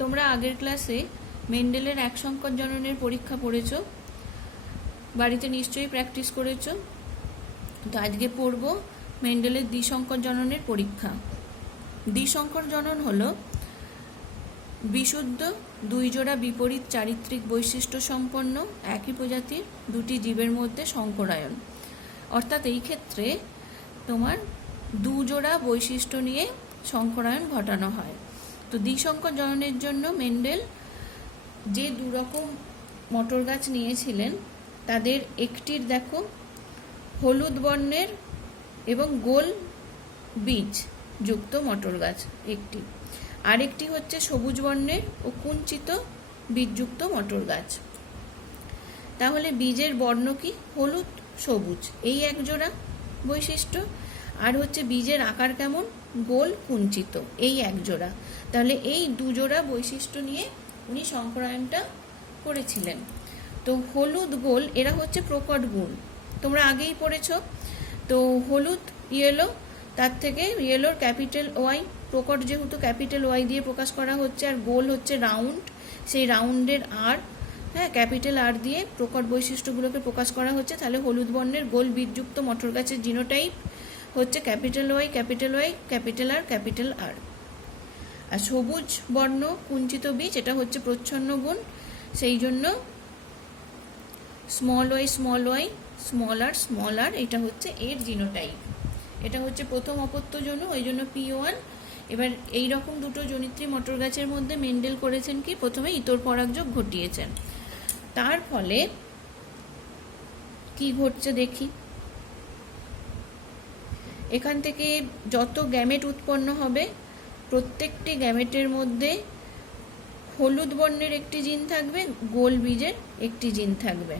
তোমরা আগের ক্লাসে মেন্ডেলের এক সংকর জননের পরীক্ষা পড়েছ, বাড়িতে নিশ্চয়ই প্র্যাকটিস করেছ। তো আজকে পড়ব মেন্ডেলের দ্বিসংকর জননের পরীক্ষা। দ্বিসংকর জনন হলো বিশুদ্ধ দুই জোড়া বিপরীত চারিত্রিক বৈশিষ্ট্য সম্পন্ন একই প্রজাতির দুটি জীবের মধ্যে সংকরায়ন, অর্থাৎ এই ক্ষেত্রে তোমার দু জোড়া বৈশিষ্ট্য নিয়ে সংকরায়ন ঘটানো হয়। তো দ্বিসংকর জননের জন্য মেন্ডেল যে দুরকম মটর গাছ নিয়েছিলেন তাদের একটির দেখো হলুদ বর্ণের এবং গোল বীজ যুক্ত মটর গাছ একটি, আরেকটি হচ্ছে সবুজ বর্ণের ও কুঞ্চিত বীজযুক্ত মটর গাছ। তাহলে বীজের বর্ণ কি? হলুদ সবুজ, এই এক জোড়া বৈশিষ্ট্য। আর হচ্ছে বীজের আকার কেমন? গোল কুঞ্চিত, এই এক জোড়া। তাহলে এই দু জোড়া বৈশিষ্ট্য নিয়ে উনি সংকরায়নটা করেছিলেন। তো হলুদ গোল এরা হচ্ছে প্রকট গুণ, তোমরা আগেই পড়েছ। তো হলুদ ইয়েলো, তার থেকে ইয়েলোর ক্যাপিটাল ওয়াই, প্রকট যেহেতু ক্যাপিটাল ওয়াই দিয়ে প্রকাশ করা হচ্ছে, আর গোল হচ্ছে রাউন্ড, সেই রাউন্ডের আর, হ্যাঁ, ক্যাপিটাল আর দিয়ে প্রকট বৈশিষ্ট্যগুলোকে প্রকাশ করা হচ্ছে। তাহলে হলুদ বর্ণের গোল বীজযুক্ত মটর গাছের জিনোটাইপ হচ্ছে capital Y, capital Y, capital R, capital R. আর সবুজ বর্ণ কুঞ্চিত বীজ, এটা হচ্ছে প্রচ্ছন্ন গুণ, সেই জন্য small Y, small Y, small R, এটা হচ্ছে এর জিনোটাইপ। এটা হচ্ছে প্রথম অপত্য জনু, ওই জন্য P1। এবার এই রকম দুটো জনিত্রী মটর গাছের মধ্যে মেন্ডেল করেছেন কি? প্রথমে ইতর পরাগযোগ ঘটিয়েছেন। তার ফলে কি ঘটছে দেখি। এখান থেকে যত গ্যামেট উৎপন্ন হবে প্রত্যেকটি গ্যামেটের মধ্যে হলুদ বর্ণের একটি জিন থাকবে, গোল বীজের একটি জিন থাকবে।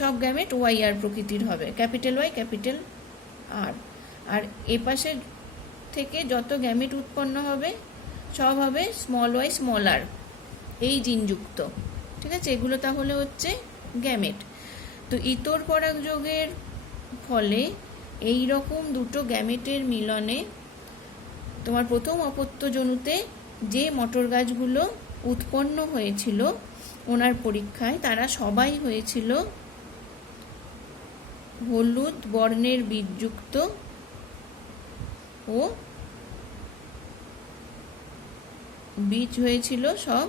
সব গ্যামেট ওয়াই আর প্রকৃতির হবে, ক্যাপিটাল ওয়াই, ক্যাপিটাল আর। আর এপাশে থেকে যত গ্যামেট উৎপন্ন হবে সব হবে স্মল ওয়াই, স্মল আর, এই জিনযুক্ত। ঠিক আছে, এগুলো তাহলে হচ্ছে গ্যামেট। তো ইতর পরাগযোগের ফলে এই রকম দুটো গ্যামেটের মিলনে তোমার প্রথম অপত্য জনুতে যে মটর গাছগুলো উৎপন্ন হয়েছিল ওনার পরীক্ষায়, তারা সবাই হয়েছিল হলুদ বর্ণের বীজযুক্ত ও বীজ হয়েছিল সব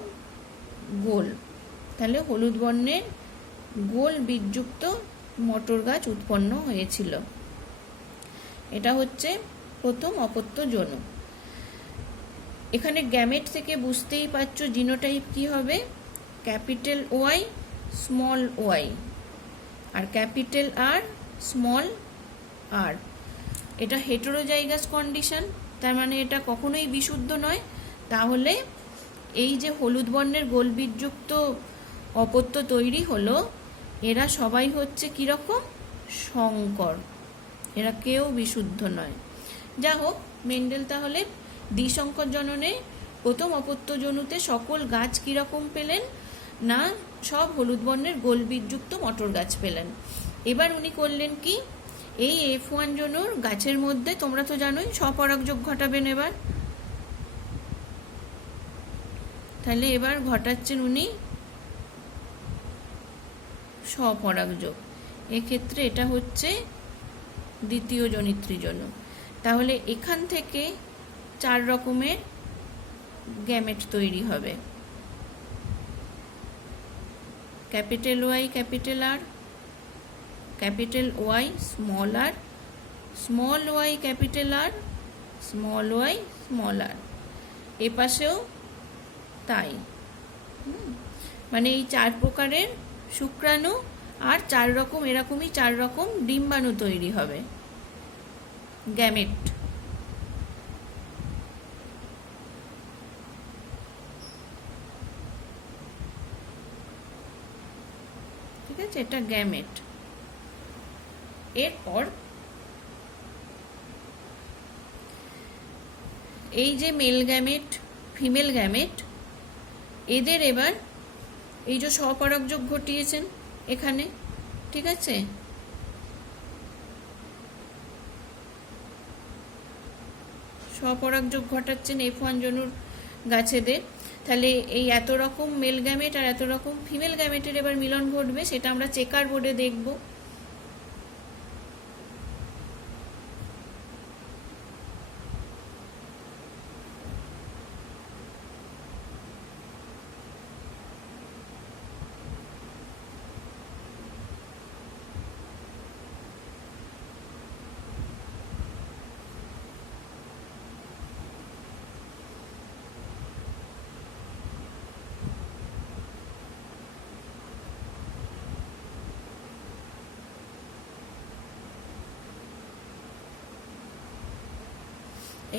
গোল। তাহলে হলুদ বর্ণের গোল বীজযুক্ত মটর গাছ উৎপন্ন হয়েছিল। এটা হচ্ছে প্রথম অপত্য জনু। এখানে গ্যামেট থেকে বুঝতেই পারছো জিনোটাইপ কি হবে, ক্যাপিটাল ওয়াই, স্মল ওয়াই, আর ক্যাপিটাল আর, স্মল আর। এটা হেটেরোজাইগাস কন্ডিশন, তার মানে এটা কখনোই বিশুদ্ধ নয়। তাহলে এই যে হলুদ বর্ণের গোল বীজযুক্ত অপত্য তৈরি হলো, এরা সবাই হচ্ছে কিরকম? সংকর, এরা কেউ বিশুদ্ধ নয়। যা হোক, মেন্ডেল তাহলে দ্বিসংকর জননে প্রথম অপত্য জনুতে সকল গাছ কিরকম পেলেন না? সব হলুদ বর্ণের গোল বীজযুক্ত মটর গাছ পেলেন। এবার উনি করলেন কি? এই F1 জনুর গাছের মধ্যে তোমরা তো জানোই স্বপরাগযোগ ঘটাবেন এবার। তাহলে এবার ঘটাচ্ছেন উনি স্বপরাগযোগ। এক্ষেত্রে এটা হচ্ছে দ্বিতীয় জনিত্রী জনু। তাহলে এখান থেকে 4 রকমের গ্যামেট তৈরি হবে, capital Y, capital R, capital Y, small R, small Y, capital R, small Y, small R. এপাশেও তাই। মানে এই 4 প্রকারের শুক্রাণু আর 4 রকম এরকমই 4 রকম ডিম্বাণু তৈরি হবে, গ্যামেট। ঠিক আছে, এটা গ্যামেট। এরপর এই যে মেল গ্যামেট, ফিমেল গ্যামেট, এদের এবার এই যে স্বপরাগযোগ ঘটিয়েছেন এখানে, ঠিক আছে, স্বপরাগযোগ ঘটাচ্ছেন F1 জনুর গাছেদের। তাহলে এই এত রকম মেল গ্যামেট আর এত রকম ফিমেল গ্যামেটের এবার মিলন ঘটবে, সেটা আমরা চেকার বোর্ডে দেখব।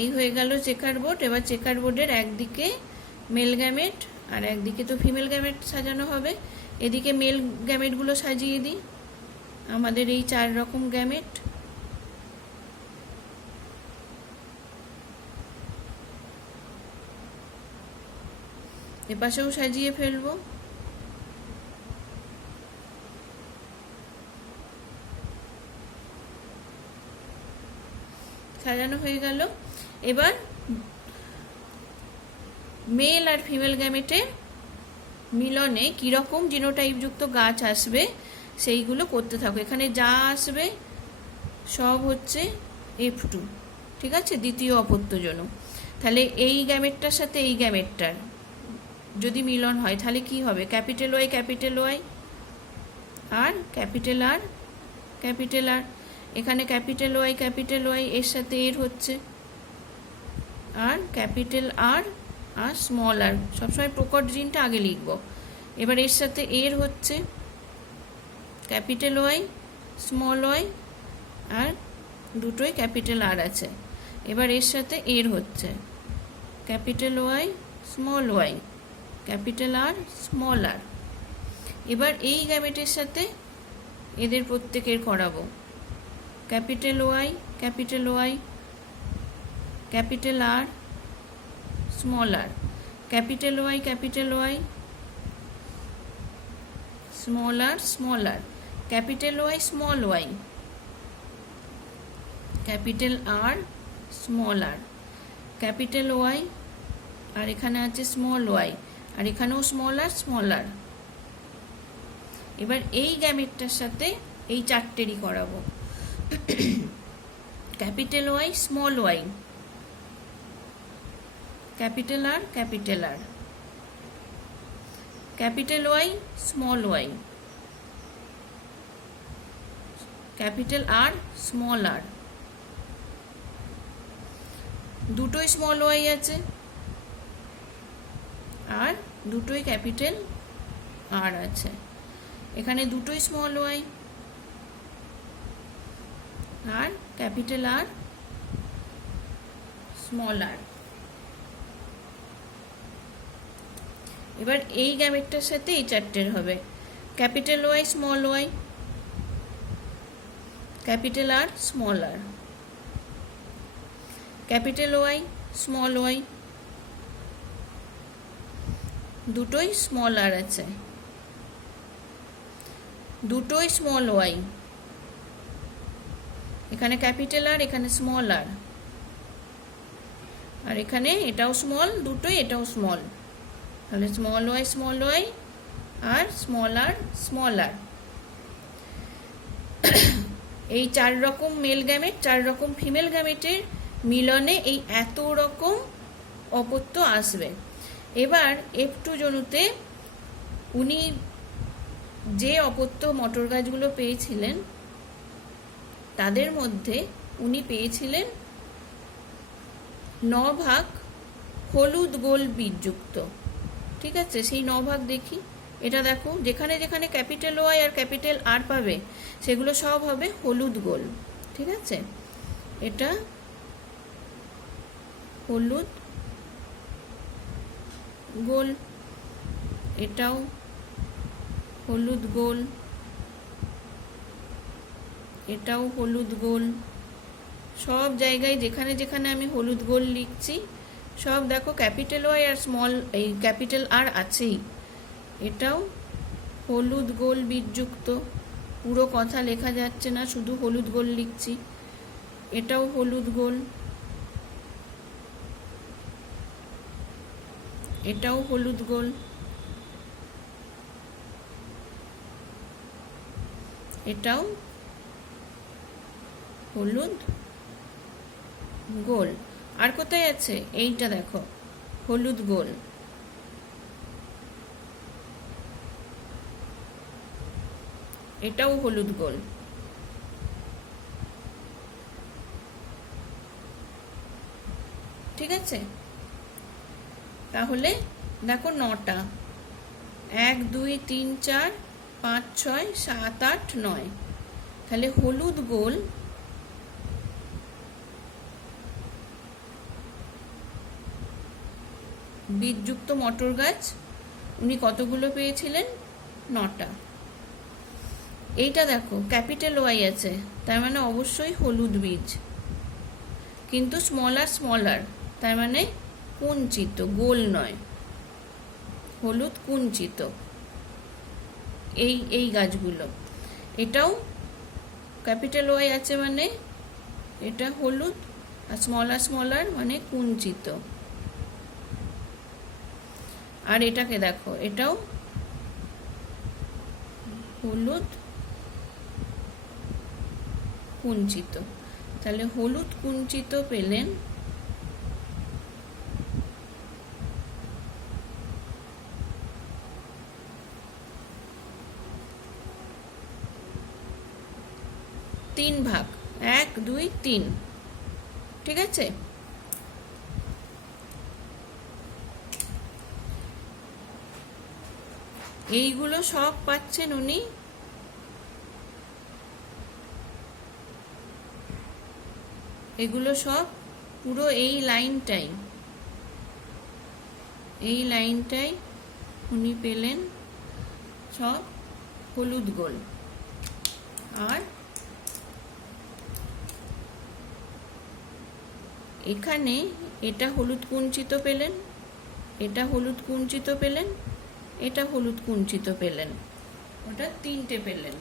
এই হয়ে গেল চেকার বোর্ড। এবার চেকার বোর্ডের একদিকে মেল গ্যামেট আর একদিকে তো ফিমেল গ্যামেট সাজানো হবে। এদিকে মেল গ্যামেটগুলো সাজিয়ে দিই, আমাদের এই 4 রকম গ্যামেট। এপাশেও সাজিয়ে ফেলবো। সাজানো হয়ে গেল। এবার মেল আর ফিমেল গ্যামেটে মিলনে কিরকম জিনোটাইপযুক্ত গাছ আসবে সেইগুলো করতে থাকো। এখানে যা আসবে সব হচ্ছে F2, ঠিক আছে, দ্বিতীয় অপত্যজনক। তাহলে এই গ্যামেটটার সাথে এই গ্যামেটটার যদি মিলন হয় তাহলে কি হবে? ক্যাপিটাল ওয়াই আর ক্যাপিটাল আর ক্যাপিটাল আর। এখানে ক্যাপিটাল ওয়াই এর সাথে এর হচ্ছে, আর ক্যাপিটাল আর আর স্মল আর, সবসময় প্রকট জিনটা আগে লিখব। এবার এর সাথে এর হচ্ছে ক্যাপিটাল ওয়াই স্মল ওয়াই, আর দুটোই ক্যাপিটাল আর আছে। এবার এর সাথে এর হচ্ছে capital Y small Y, capital R small R. এবার এই গ্যামেটের সাথে এদের প্রত্যেকের করাবো capital Y capital R small R, capital Y small R, capital Y small Y, capital R small R, capital Y, আর এখানে আছে স্মল ওয়াই, আর এখানেও স্মল আর। এবার এই গ্যামেটটার সাথে এই 4টেরই করাবো capital Y small Y, capital R capital Y small Y, capital R small R. দুটোই স্মল ওয়াই আছে আর দুটোই ক্যাপিটাল আর আছে। এখানে দুটোই স্মল ওয়াই আর ক্যাপিটাল আর স্মল আর। এবার এই গ্যামেটটার সাথে এই 4টের হবে capital Y small Y, capital R small R, capital Y small Y, দুটোই স্মল আর আছে, দুটোই স্মল ওয়াই, এখানে ক্যাপিটাল আর এখানে স্মল আর, আর এখানে এটাও স্মল দুটোই, এটাও স্মল, তাহলে স্মল ওয়াই আর স্মল আর। এই 4 রকম মেল গ্যামেট 4 রকম ফিমেল গ্যামেটের মিলনে এই এত রকম অপত্য আসবে। এবার F2 জনুতে উনি যে অপত্য মটর গাছগুলো পেয়েছিলেন তাদের মধ্যে উনি পেয়েছিলেন 9 ভাগ হলুদ গোল বীজযুক্ত, ঠিক আছে। সেই 9 ভাগ দেখি। এটা দেখো, যেখানে যেখানে ক্যাপিটাল ওয়াই আর ক্যাপিটাল আর পাবে সেগুলো সব হবে হলুদ গোল, ঠিক আছে। এটা হলুদ গোল, এটাও হলুদ গোল, এটাও হলুদ গোল। সব জায়গায় যেখানে যেখানে আমি হলুদ গোল লিখছি সব দেখো ক্যাপিটাল ওয়াই আর স্মল এই ক্যাপিটাল আর আছেই। এটাও হলুদ গোল বীজযুক্ত, পুরো কথা লেখা যাচ্ছে না, শুধু হলুদ গোল লিখছি। এটাও হলুদ গোল, এটাও হলুদ গোল, এটাও হলুদ গোল। আর কোথায় আছে? এইটা দেখো, হলুদ গোল। এটাও হলুদ গোল। ঠিক আছে, তাহলে দেখো 9টা, 1 2 3 4 5 6 7 8 9। তাহলে হলুদ গোল বীজযুক্ত মটর গাছ উনি কতগুলো পেয়েছিলেন? 9টা। এইটা দেখো ক্যাপিটাল ওয়াই আছে, তার মানে অবশ্যই হলুদ বীজ, কিন্তু স্মলার স্মলার, তার মানে কুঞ্চিত, গোল নয়, হলুদ কুঞ্চিত এই গাছগুলো। এটাও ক্যাপিটাল ওয়াই আছে মানে এটা হলুদ, আর স্মলার স্মলার মানে কুঞ্চিত। আর এটাকে দেখো, এটাও হলুদ কুঞ্চিত। তাহলে হলুদ কুঞ্চিত পেলেন 3 ভাগ, 1 2 3। ঠিক আছে, এইগুলো সব পাচ্ছেন উনি এগুলো সব পুরো এই লাইনটাই উনি পেলেন সব হলুদ গোল। আর এখানে এটা হলুদ কুঞ্চিত পেলেন, এটা হলুদ কুঞ্চিত পেলেন, এটা হলুদ কুঞ্চিত পেলেন, ওটা 3টে পেলেন।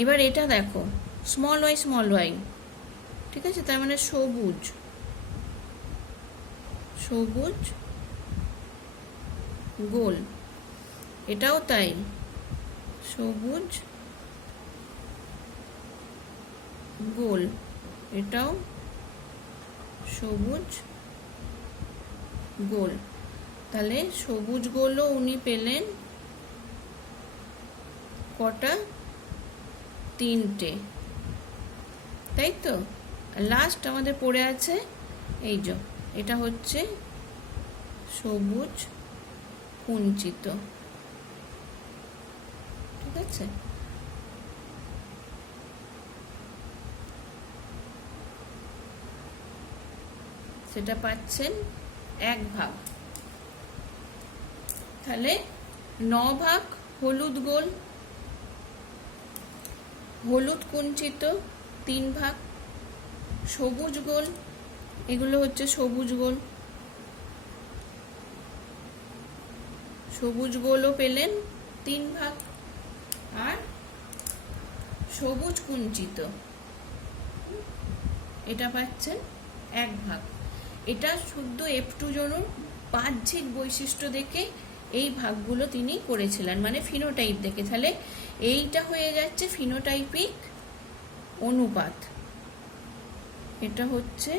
এবার এটা দেখো স্মল ওয়াই, ঠিক আছে, তার মানে সবুজ গোল। এটাও তাই, সবুজ গোল, এটাও সবুজ গোল। তাহলে সবুজ গোলও উনি পেলেন কটা? 3টে, তাই তো। লাস্ট আমাদের পড়ে আছে এই যে, এটা হচ্ছে সবুজ কুঞ্চিত। ঠিক আছে, সেটা পাচ্ছেন 1 ভাগ। তাহলে 9 ভাগ হলুদ গোল, হলুদ কুঞ্চিত 3 ভাগ, সবুজ গোল, এগুলো হচ্ছে সবুজ গোল, সবুজ গোলও পেলেন 3 ভাগ। আর সবুজ কুঞ্চিত এটা পাচ্ছেন 1 ভাগ। এটা শুদ্ধ F2 জনুর বাহ্যিক বৈশিষ্ট্য দেখে এই ভাগগুলো তিনি করেছিলেন, মানে ফিনোটাইপ দেখে। তাহলে এইটা হয়ে যাচ্ছে ফিনোটাইপিক অনুপাত, এটা হচ্ছে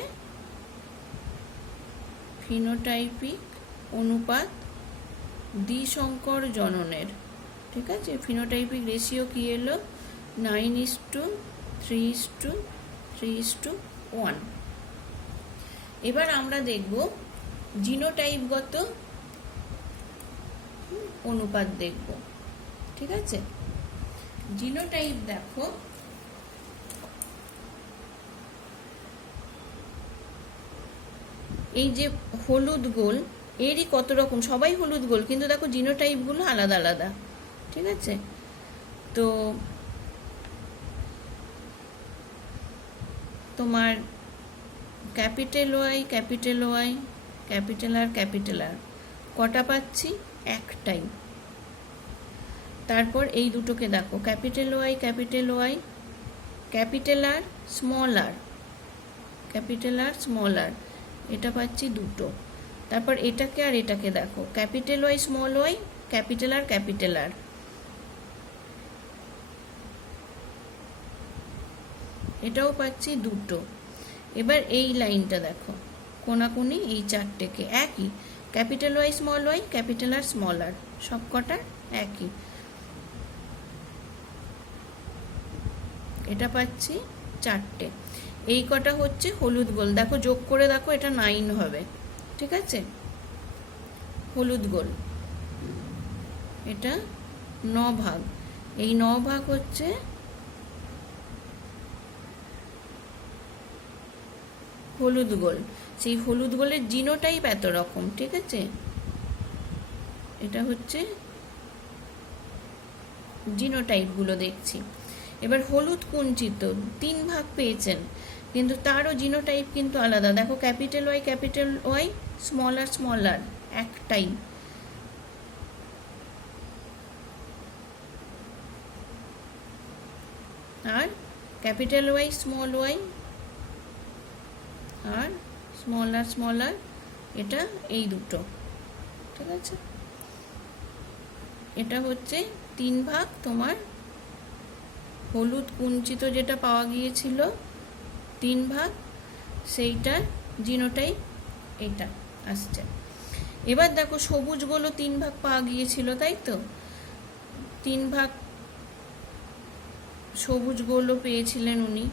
ফিনোটাইপিক অনুপাত দ্বিসংকর জননের। ঠিক আছে, ফিনোটাইপিক রেশিও কি এলো? 9:3:3:1। এবার আমরা দেখব জিনোটাইপগত অনুপাত দেখব। ঠিক আছে, জিনোটাইপ দেখো, এই যে হলুদ গোল, এরই কত রকম, সবাই হলুদ গোল, কিন্তু দেখো জিনোটাইপগুলো আলাদা আলাদা। ঠিক আছে, তো তোমার ক্যাপিটাল ওয়াই, ক্যাপিটাল আর কটা পাচ্ছি? একটাই। তারপর এই দুটোকে দেখো, capital Y, capital R small R, এটা পাচ্ছি 2। তারপর এটাকে আর এটাকে দেখো, capital Y small Y, capital R capital R, এটাও পাচ্ছি দুটো। এবার এই লাইনটা দেখো, কোনাকুনি এই চারটেকে একই, capital Y small Y, capital R small R, সব কটা একই। এটা পাচ্ছি চারটে। এই কটা হচ্ছে হলুদ গোল, দেখো যোগ করে দেখো এটা 9 হবে, ঠিক আছে? হলুদ গোল এটা 9 ভাগ, এই 9 ভাগ হচ্ছে হলুদ গোল। সেই হলুদ গোলের জিনোটাইপ এত রকম, ঠিক আছে? এটা হচ্ছে জিনোটাইপগুলো দেখছি। এবার হলুদ কুঞ্চিত 3 ভাগ পেয়েছেন, কিন্তু তারও জিনোটাইপ কিন্তু আলাদা। দেখো ক্যাপিটাল ওয়াই স্মল আর একটাই, আর ক্যাপিটাল ওয়াই স্মল ওয়াই আর স্মল আর, এটা এই দুটো, ঠিক আছে? এটা হচ্ছে 3 ভাগ তোমার হলুদ কুঞ্চিত যেটা পাওয়া গিয়েছিল 3 ভাগ, সেইটার জিনোটাইপ এটা আসছে। এবার দেখো সবুজগুলো 3 ভাগ পাওয়া গিয়েছিল, তাই তো? 3 ভাগ সবুজগুলো পেয়েছিলেন উনি।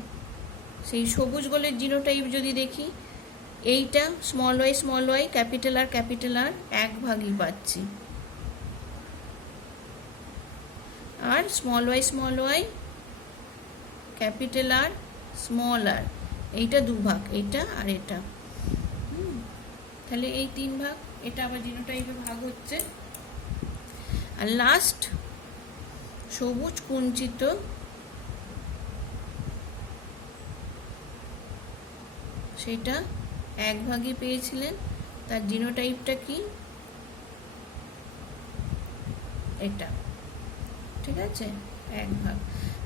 সেই সবুজগুলোর জিনোটাইপ যদি দেখি, এইটা স্মল ওয়াই ক্যাপিটাল আর 1 ভাগই পাচ্ছি, আর small Y capital R small R, এইটা 2 ভাগ, এইটা আর এটা। তাহলে এই 3 ভাগ, এটা আবার জিনোটাইপে ভাগ হচ্ছে। আর লাস্ট সবুজ কুঞ্চিত, সেটা 1 ভাগই পেয়েছিলেন, তার জিনোটাইপটা কি? এটা, ঠিক আছে? 1 ভাগ।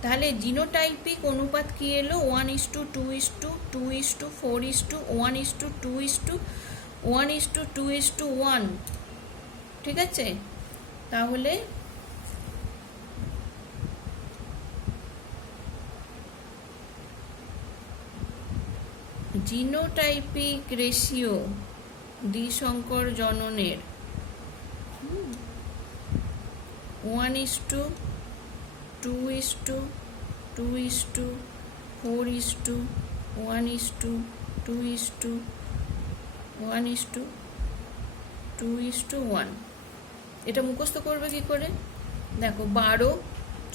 তাহলে জিনোটাইপিক অনুপাত কি এলো? 1:2:2:1:2:1:2:1, ঠিক আছে? তাহলে জিনোটাইপিক রেশিও দ্বিসংকর জননের 1:2:2:1:2:1:2:1, এটা মুখস্থ করবে কি করে? দেখো 12,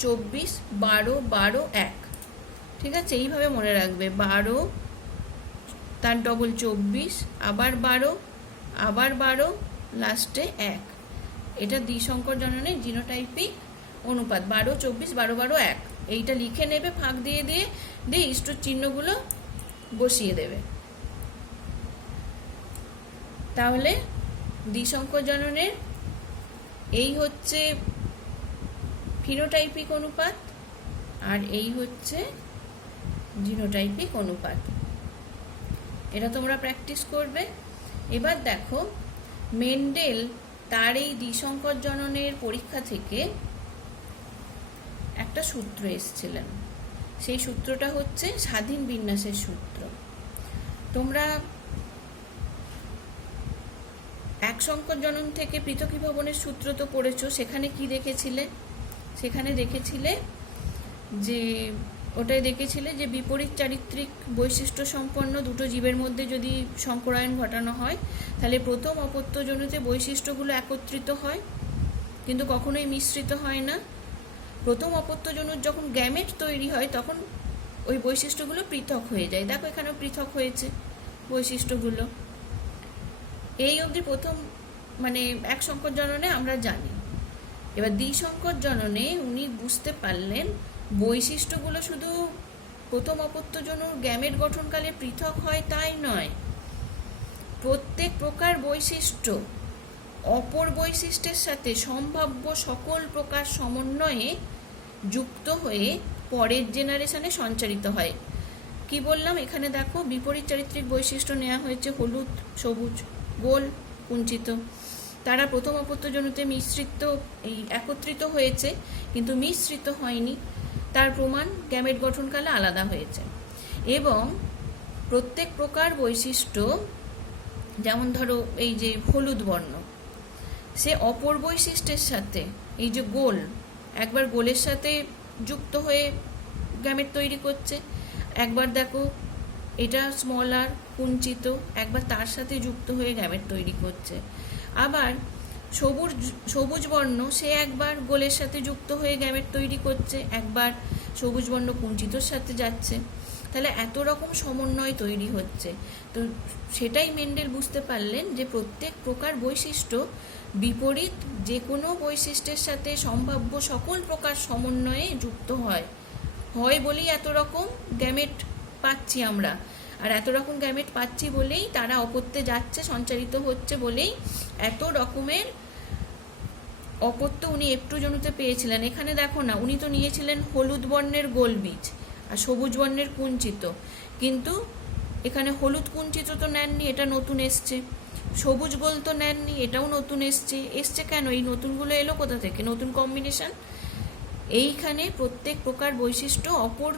24, 12, 12, 1, ঠিক আছে? এইভাবে মনে রাখবে, 12 তার ডবল 24, আবার 12, আবার 12, লাস্টে 1। এটা দ্বিসংকর জননের জিনোটাইপিক অনুপাত 12, 24, 12, 12, 1। এইটা লিখে নেবে, ফাঁক দিয়ে দিয়ে দিয়ে ইষ্ট চিহ্নগুলো বসিয়ে দেবে। তাহলে দ্বিসংকর জননের এই হচ্ছে ফিনোটাইপিক অনুপাত, আর এই হচ্ছে জিনোটাইপিক অনুপাত। এটা তোমরা প্র্যাকটিস করবে। এবার দেখো মেন্ডেল তার এই দ্বিসংকর জননের পরীক্ষা থেকে একটা সূত্র এসেছিলেন। সেই সূত্রটা হচ্ছে স্বাধীন বিন্যাসের সূত্র। তোমরা এক সংকর জনন থেকে পৃথকীভবনের সূত্র তো পড়েছো। সেখানে কি দেখেছিলে? সেখানে দেখেছিলে যে বিপরীত চারিত্রিক বৈশিষ্ট্য সম্পন্ন দুটো জীবের মধ্যে যদি সংকরায়ন ঘটানো হয়, তাহলে প্রথম অপত্যজনিত বৈশিষ্ট্যগুলো একত্রিত হয়, কিন্তু কখনোই মিশ্রিত হয় না। প্রথম অপত্যজনুর যখন গ্যামেট তৈরি হয়, তখন ওই বৈশিষ্ট্যগুলো পৃথক হয়ে যায়। দেখো এখানেও পৃথক হয়েছে বৈশিষ্ট্যগুলো। এই অবধি প্রথম এক সংকর জননে আমরা জানি। এবার দ্বিসংকর জননে উনি বুঝতে পারলেন বৈশিষ্ট্যগুলো শুধু প্রথম অপত্যজনুর গ্যামেট গঠনকালে পৃথক হয় তাই নয়, প্রত্যেক প্রকার বৈশিষ্ট্য অপর বৈশিষ্ট্যের সাথে সম্ভাব্য সকল প্রকার সমন্বয়ে যুক্ত হয়ে পরের জেনারেশনে সঞ্চারিত হয়। কি বললাম? এখানে দেখো বিপরীত চারিত্রিক বৈশিষ্ট্য নেওয়া হয়েছে, হলুদ, সবুজ, গোল, কুঞ্চিত, তারা প্রথম অপত্যজনুতে একত্রিত হয়েছে, কিন্তু মিশ্রিত হয়নি। তার প্রমাণ গ্যামেট গঠনকালে আলাদা হয়েছে। এবং প্রত্যেক প্রকার বৈশিষ্ট্য, যেমন ধরো এই যে হলুদ বর্ণ, সে অপর বৈশিষ্ট্যের সাথে, এই যে গোল, একবার গোলের সাথে যুক্ত হয়ে গ্যামেট তৈরি করছে, একবার দেখো এটা স্মল আর কুঞ্চিত, একবার তার সাথে যুক্ত হয়ে গ্যামেট তৈরি করছে। আবার সবুজ বর্ণ, সে একবার গোলের সাথে যুক্ত হয়ে গ্যামেট তৈরি করছে, একবার সবুজ বর্ণ কুঞ্চিতর সাথে যাচ্ছে। তাহলে এত রকম সমন্বয় তৈরি হচ্ছে। তো সেটাই মেন্ডেল বুঝতে পারলেন যে প্রত্যেক প্রকার বৈশিষ্ট্য বিপরীত যে কোনো বৈশিষ্ট্যের সাথে সম্ভাব্য সকল প্রকার সমন্বয়ে যুক্ত হয় বলেই এত রকম গ্যামেট পাচ্ছি আমরা। আর এত রকম গ্যামেট পাচ্ছি বলেই তারা অপত্যে যাচ্ছে, সঞ্চারিত হচ্ছে বলেই এত রকমের অপত্য উনি এপ্টোজনুতে পেয়েছিলেন। এখানে দেখো না, উনি তো নিয়েছিলেন হলুদ বর্ণের গোল বীজ আর সবুজ বর্ণের কুঞ্চিত, কিন্তু এখানে হলুদ কুঞ্চিত তো নেননি, এটা নতুন এসছে। সবুজ গোল তো নেননি, এটাও নতুন এসছে কেন? এই নতুনগুলো এলো কোথা থেকে? নতুন কম্বিনেশন। এইখানে প্রত্যেক প্রকার বৈশিষ্ট্য অপর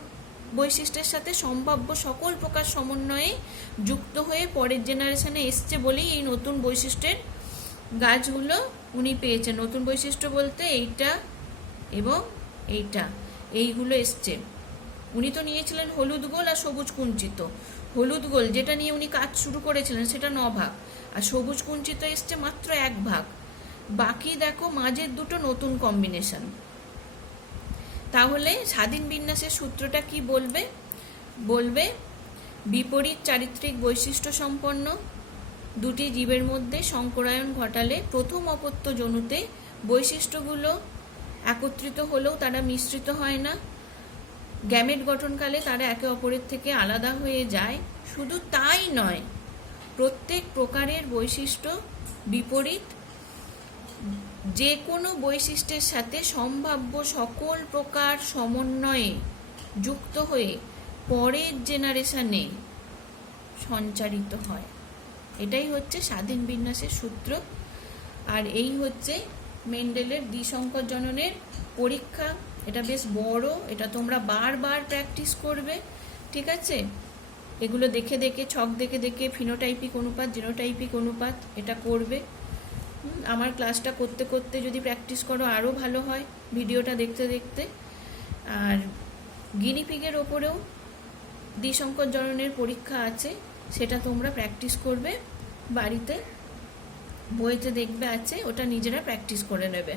বৈশিষ্ট্যের সাথে সম্ভাব্য সকল প্রকার সমন্বয়ে যুক্ত হয়ে পরের জেনারেশনে এসছে বলেই এই নতুন বৈশিষ্ট্যের গাছগুলো উনি পেয়েছেন। নতুন বৈশিষ্ট্য বলতে এইটা এবং এইগুলো এসছে। উনি তো নিয়েছিলেন হলুদ গোল আর সবুজ কুঞ্চিত। হলুদ গোল যেটা নিয়ে উনি কাজ শুরু করেছিলেন সেটা 9 ভাগ, আর সবুজ কুঞ্চিত এসছে মাত্র 1 ভাগ। বাকি দেখো মাঝের দুটো নতুন কম্বিনেশন। তাহলে স্বাধীন বিন্যাসের সূত্রটা কি বলবে বিপরীত চারিত্রিক বৈশিষ্ট্য সম্পন্ন দুটি জীবের মধ্যে সংকরায়ন ঘটালে প্রথম অপত্য জনুতে বৈশিষ্ট্যগুলো একত্রিত হলেও তারা মিশ্রিত হয় না, গ্যামেট গঠনকালে তারা একে অপরের থেকে আলাদা হয়ে যায়। শুধু তাই নয়, প্রত্যেক প্রকারের বৈশিষ্ট্য বিপরীত যে কোনো বৈশিষ্ট্যের সাথে সম্ভাব্য সকল প্রকার সমন্বয়ে যুক্ত হয়ে পরের জেনারেশনে সঞ্চারিত হয়। এটাই হচ্ছে স্বাধীন বিন্যাসের সূত্র। আর এই হচ্ছে মেন্ডেলের দ্বিসংকর জননের পরীক্ষা। এটা বেশ বড়, এটা তোমরা বারবার প্র্যাকটিস করবে, ঠিক আছে? এগুলো দেখে দেখে, ছক দেখে দেখে, ফিনোটাইপিক অনুপাত, জিনোটাইপিক অনুপাত এটা করবে। আমার ক্লাসটা করতে করতে যদি প্র্যাকটিস করো আরও ভালো হয়, ভিডিওটা দেখতে দেখতে। আর গিনিপিগের ওপরেও দ্বিসংকর জননের পরীক্ষা আছে, সেটা তোমরা প্র্যাকটিস করবে বাড়িতে, বইতে দেখবে আছে, ওটা নিজেরা প্র্যাকটিস করে নেবে।